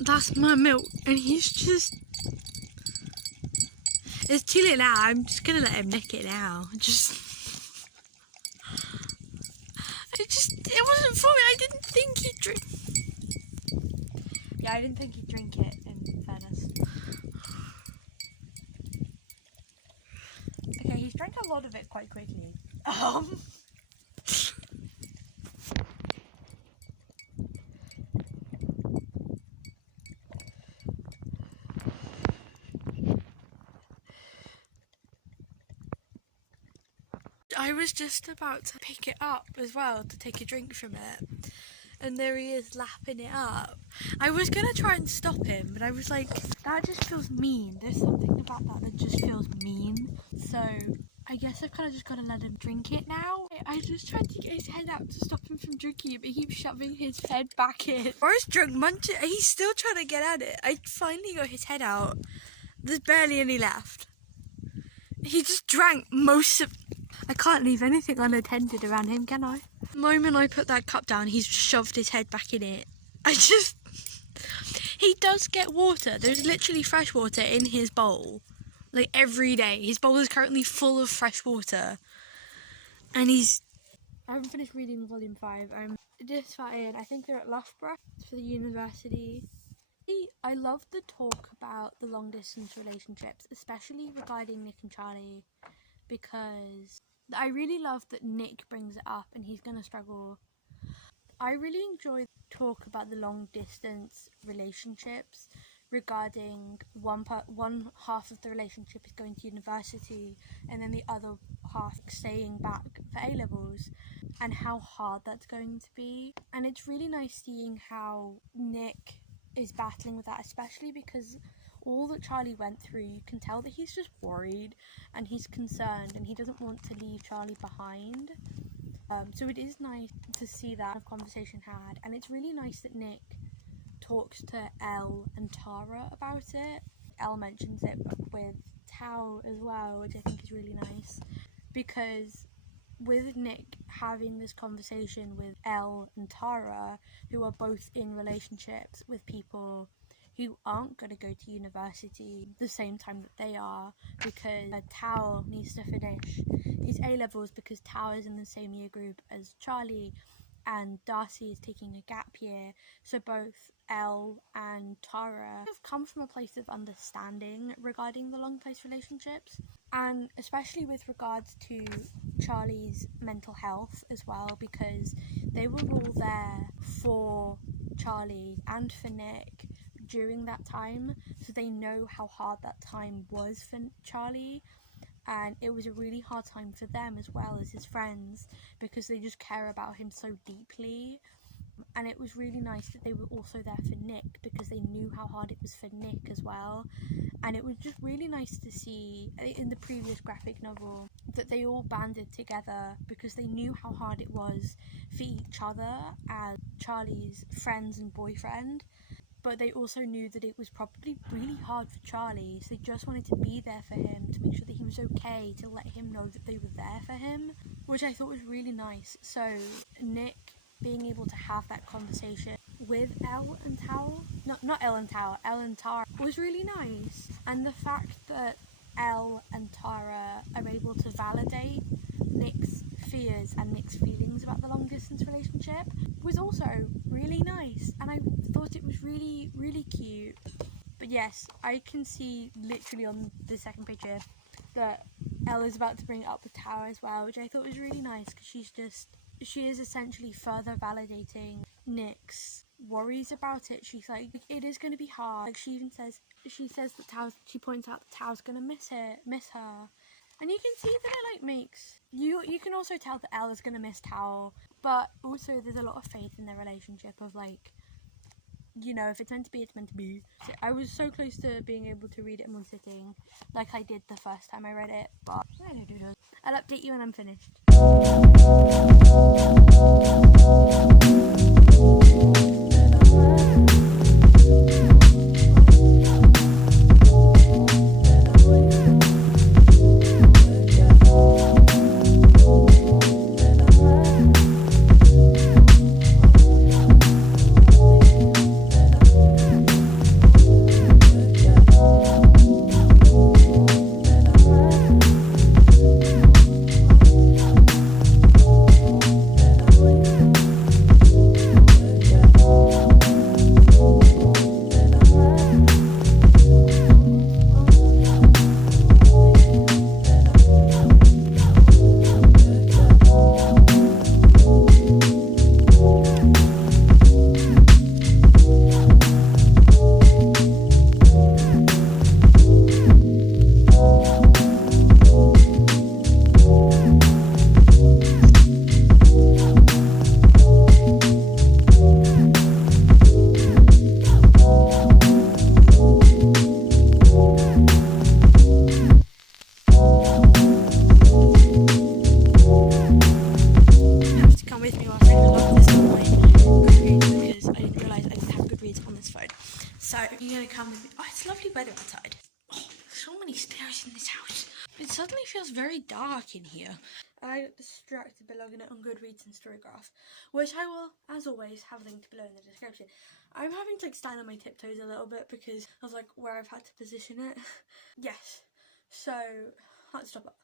That's my milk, and he's just. It's too late now. I'm just gonna let him lick it now. It wasn't for me. I didn't think he'd drink. Yeah, I didn't think he'd drink it, in fairness. Okay, he's drank a lot of it quite quickly. I was just about to pick it up as well to take a drink from it, and there he is lapping it up. I was gonna try and stop him, but I was like, that just feels mean. There's something about that just feels mean. So I guess I've kind of just got to let him drink it now. I just tried to get his head out to stop him from drinking it, but he keeps shoving his head back in. Boris drunk munch. He's still trying to get at it. I finally got his head out. There's barely any left. He just drank most of. I can't leave anything unattended around him, can I? The moment I put that cup down, he's shoved his head back in it. He does get water. There's literally fresh water in his bowl. Like, every day. His bowl is currently full of fresh water. And I haven't finished reading volume 5. I'm just started, I think they're at Loughborough for the university. I love the talk about the long distance relationships, especially regarding Nick and Charlie, because I really love that Nick brings it up and he's going to struggle. I really enjoy the talk about the long distance relationships regarding one half of the relationship is going to university and then the other half staying back for A-levels, and how hard that's going to be. And it's really nice seeing how Nick is battling with that, especially because all that Charlie went through, you can tell that he's just worried and he's concerned and he doesn't want to leave Charlie behind. So it is nice to see that conversation had, and it's really nice that Nick talks to Elle and Tara about it. Elle mentions it with Tao as well, which I think is really nice, because with Nick having this conversation with Elle and Tara, who are both in relationships with people who aren't going to go to university the same time that they are, because Tao needs to finish his A-levels because Tao is in the same year group as Charlie, and Darcy is taking a gap year. So both Elle and Tara have come from a place of understanding regarding the long place relationships, and especially with regards to Charlie's mental health as well, because they were all there for Charlie and for Nick during that time, so they know how hard that time was for Charlie, and it was a really hard time for them as well as his friends, because they just care about him so deeply. And it was really nice that they were also there for Nick, because they knew how hard it was for Nick as well. And it was just really nice to see in the previous graphic novel that they all banded together because they knew how hard it was for each other as Charlie's friends and boyfriend. But they also knew that it was probably really hard for Charlie, so they just wanted to be there for him, to make sure that he was okay, to let him know that they were there for him, which I thought was really nice. So Nick being able to have that conversation with Elle and Tao, not Elle and Tao, Elle and Tara, was really nice. And the fact that Elle and Tara are able to validate Nick's fears and Nick's feelings about the long distance relationship was also really nice, and I thought it was really, really cute. But yes, I can see literally on the second page here that Elle is about to bring it up with Tao as well, which I thought was really nice, because she is essentially further validating Nick's worries about it. She's like, it is going to be hard. Like, she says that she points out that Tao's going to miss her. And you can see that it like makes you can also tell that Elle is going to miss Tao, but also there's a lot of faith in their relationship of like, you know, if it's meant to be, it's meant to be. So I was so close to being able to read it in one sitting, like I did the first time I read it, but I'll update you when I'm finished. So you're gonna come with me. Oh, it's lovely weather outside. Oh, so many stairs in this house. It suddenly feels very dark in here. I got distracted by logging it on Goodreads and Storygraph, which I will, as always, have linked below in the description. I'm having to stand on my tiptoes a little bit because of like where I've had to position it. Yes. So, Heartstopper.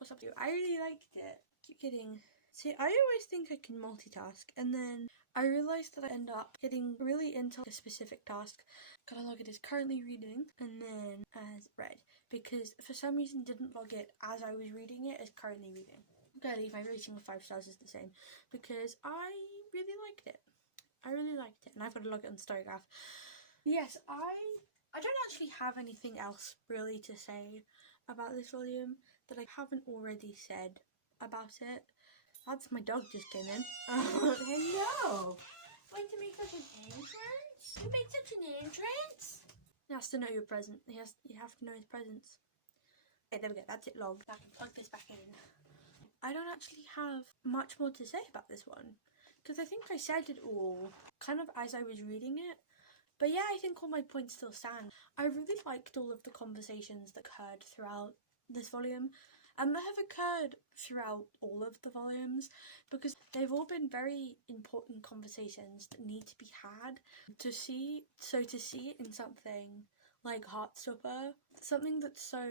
Heartstopper. I really liked it. Keep getting. See, I always think I can multitask, and then I realised that I end up getting really into a specific task. Gotta log it as currently reading, and then as read, because for some reason didn't log it as I was reading it as currently reading. I'm gonna leave my rating of 5 stars as the same, because I really liked it. I really liked it, and I've got to log it on Storygraph. Yes, I don't actually have anything else really to say about this volume that I haven't already said about it. That's my dog just came in. Hello! Going to make such an entrance? You made such an entrance? He has to know your present. You have to know his presence. Okay, there we go. That's it logged. I can plug this back in. I don't actually have much more to say about this one, because I think I said it all kind of as I was reading it. But yeah, I think all my points still stand. I really liked all of the conversations that occurred throughout this volume, and that have occurred throughout all of the volumes, because they've all been very important conversations that need to be had. To see it in something like Heartstopper, something that's so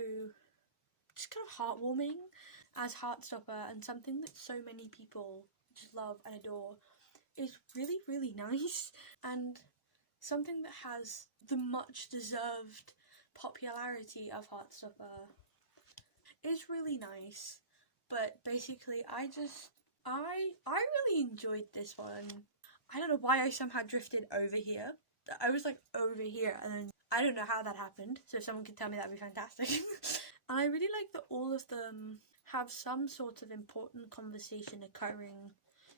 just kind of heartwarming as Heartstopper, and something that so many people just love and adore, is really, really nice, and something that has the much deserved popularity of Heartstopper is really nice. But basically I really enjoyed this one. I don't know why I somehow drifted over here. I was like over here, and then I don't know how that happened, so if someone could tell me, that'd be fantastic. And I really like that all of them have some sort of important conversation occurring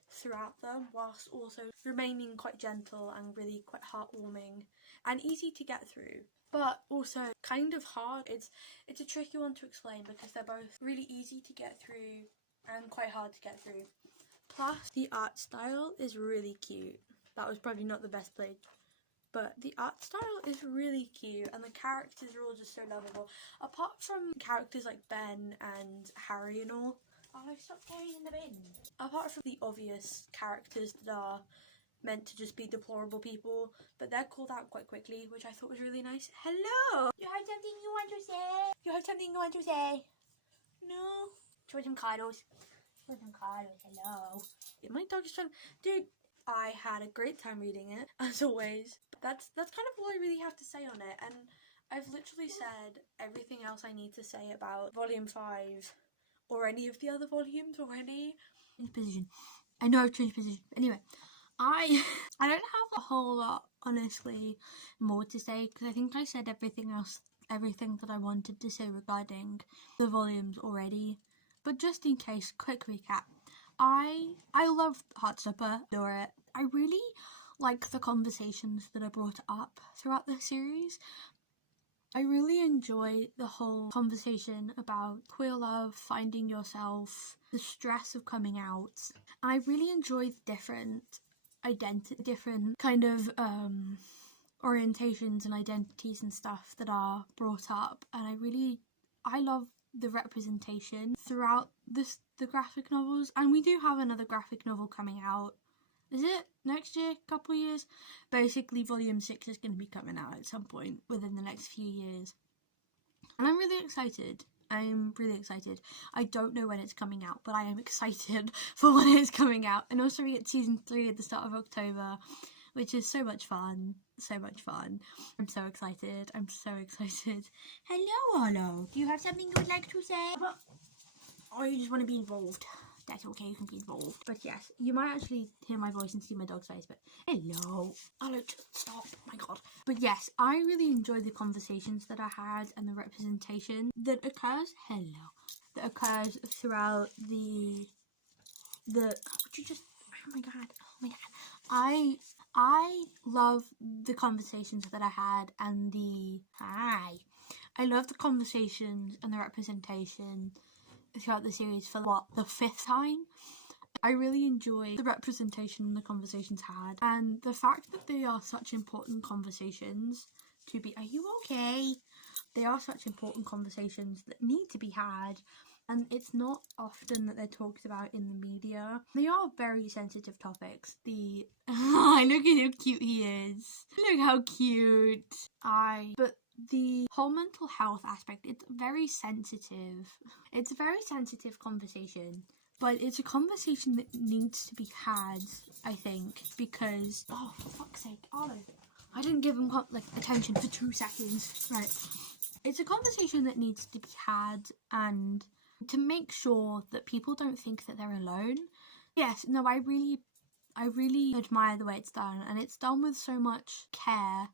throughout them, whilst also remaining quite gentle and really quite heartwarming and easy to get through, but also kind of hard. It's a tricky one to explain, because they're both really easy to get through and quite hard to get through. Plus, the art style is really cute. That was probably not the best played, but the art style is really cute, and the characters are all just so lovable. Apart from characters like Ben and Harry and all. Oh, stop going in the bin. Apart from the obvious characters that are meant to just be deplorable people, but they're called out quite quickly, which I thought was really nice. Hello! You have something you want to say? You have something you want to say? No? Show some cuddles. Show some cuddles. Hello. My dog is trying. Dude, I had a great time reading it, as always. But that's kind of all I really have to say on it, and I've literally said everything else I need to say about Volume 5 or any of the other volumes already. Change position. I know I've changed position. Anyway, I don't have a whole lot, honestly, more to say, because I think I said everything that I wanted to say regarding the volumes already. But just in case, quick recap. I love Heartstopper, adore it. I really like the conversations that are brought up throughout the series. I really enjoy the whole conversation about queer love, finding yourself, the stress of coming out. And I really enjoy the different kind of orientations and identities and stuff that are brought up. And I love the representation throughout the graphic novels. And we do have another graphic novel coming out. Is it next year? Couple years? Basically, Volume 6 is going to be coming out at some point within the next few years. And I'm really excited. I don't know when it's coming out, but I am excited for when it's coming out. And also we get Season 3 at the start of October, which is so much fun. So much fun. I'm so excited. Hello. Do you have something you would like to say? Or you just want to be involved? That's okay, you can be involved. But yes, you might actually hear my voice and see my dog's face, but hello. Hello, just stop, oh my god. But yes, I really enjoy the conversations that I had and the representation that occurs, throughout oh my god. I love the conversations that I had and I love the conversations and the representation throughout the series for the 5th time, I really enjoy the representation the conversations had, and the fact that they are such important conversations to be. Are you okay? They are such important conversations that need to be had, and it's not often that they're talked about in the media. They are very sensitive topics. Look at how cute he is. Look how cute. But the whole mental health aspect, it's very sensitive. It's a very sensitive conversation. But it's a conversation that needs to be had, I think, because, oh, for fuck's sake, Olive, I didn't give him, attention for 2 seconds. Right. It's a conversation that needs to be had, and to make sure that people don't think that they're alone. Yes, no, I really admire the way it's done, and it's done with so much care.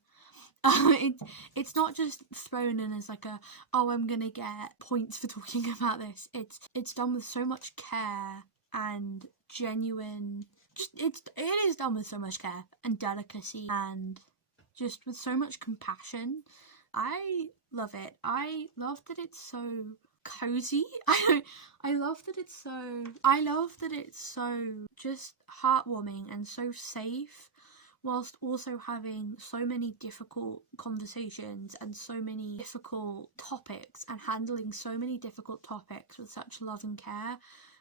It's not just thrown in as like I'm gonna get points for talking about this. It's done with so much care and genuine. It is done with so much care and delicacy, and just with so much compassion. I love it. I love that it's so cozy. I love that it's so just heartwarming and so safe, whilst also having so many difficult conversations and so many difficult topics, and handling so many difficult topics with such love and care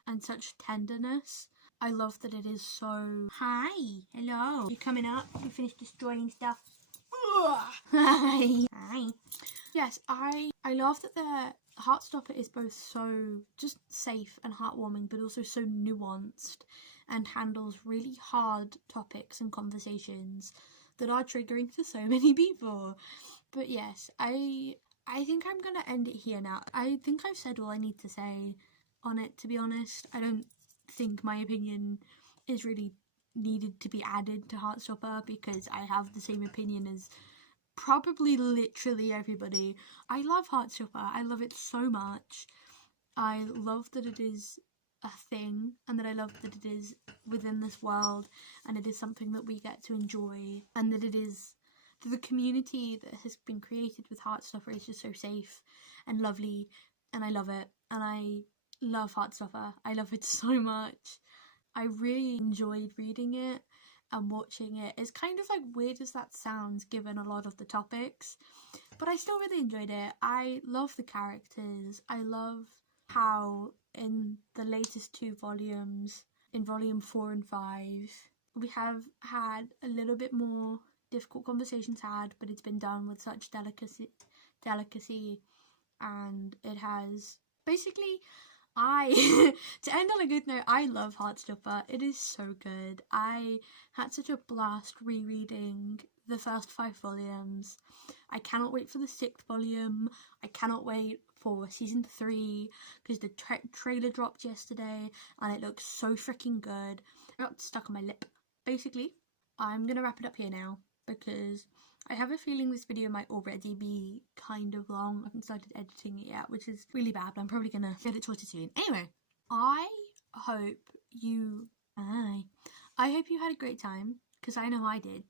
and such tenderness. I love that it is so... Hi, hello. You coming up? You finished destroying stuff? Hi. Hi. Yes, I love that the Heartstopper is both so just safe and heartwarming, but also so nuanced, and handles really hard topics and conversations that are triggering for so many people. But yes, I think I'm gonna end it here now. I think I've said all I need to say on it, to be honest. I don't think my opinion is really needed to be added to Heartstopper, because I have the same opinion as probably literally everybody. I love Heartstopper. I love it so much. I love that it is a thing, and that I love that it is within this world, and it is something that we get to enjoy, and that the community that has been created with Heartstopper is just so safe and lovely, and I love it, and I love Heartstopper. I love it so much. I really enjoyed reading it and watching it. It's kind of weird as that sounds, given a lot of the topics, but I still really enjoyed it. I love the characters. I love how in the latest 2 volumes, in volume 4 and 5, we have had a little bit more difficult conversations had, but it's been done with such delicacy, and it has basically... to end on a good note, I love Heartstopper. It is so good. I had such a blast rereading the first 5 volumes. I cannot wait for the 6th volume. I cannot wait for season 3, because the trailer dropped yesterday and it looks so freaking good. I got stuck on my lip. Basically, I'm gonna wrap it up here now, because I have a feeling this video might already be kind of long. I haven't started editing it yet, which is really bad, but I'm probably gonna get it sorted soon. Anyway, I hope you had a great time, because I know I did.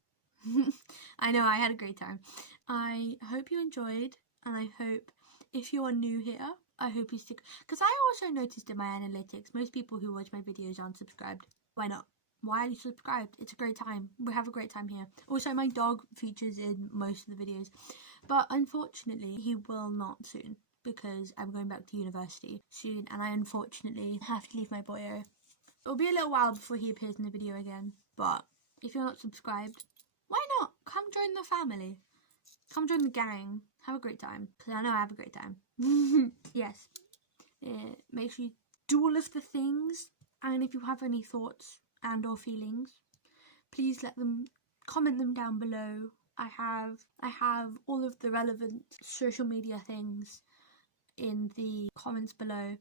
I know I had a great time. I hope you enjoyed, and I hope if you are new here, I hope you stick, because I also noticed in my analytics, most people who watch my videos aren't subscribed. Why not? Why are you subscribed? It's a great time. We have a great time here. Also, my dog features in most of the videos, but unfortunately he will not soon, because I'm going back to university soon, and I unfortunately have to leave my boyo. It'll be a little while before he appears in the video again, but if you're not subscribed, why not? Come join the family. Come join the gang. Have a great time, because I know I have a great time. Yes. Make sure you do all of the things, and if you have any thoughts and or feelings, please comment them down below. I have all of the relevant social media things in the comments below.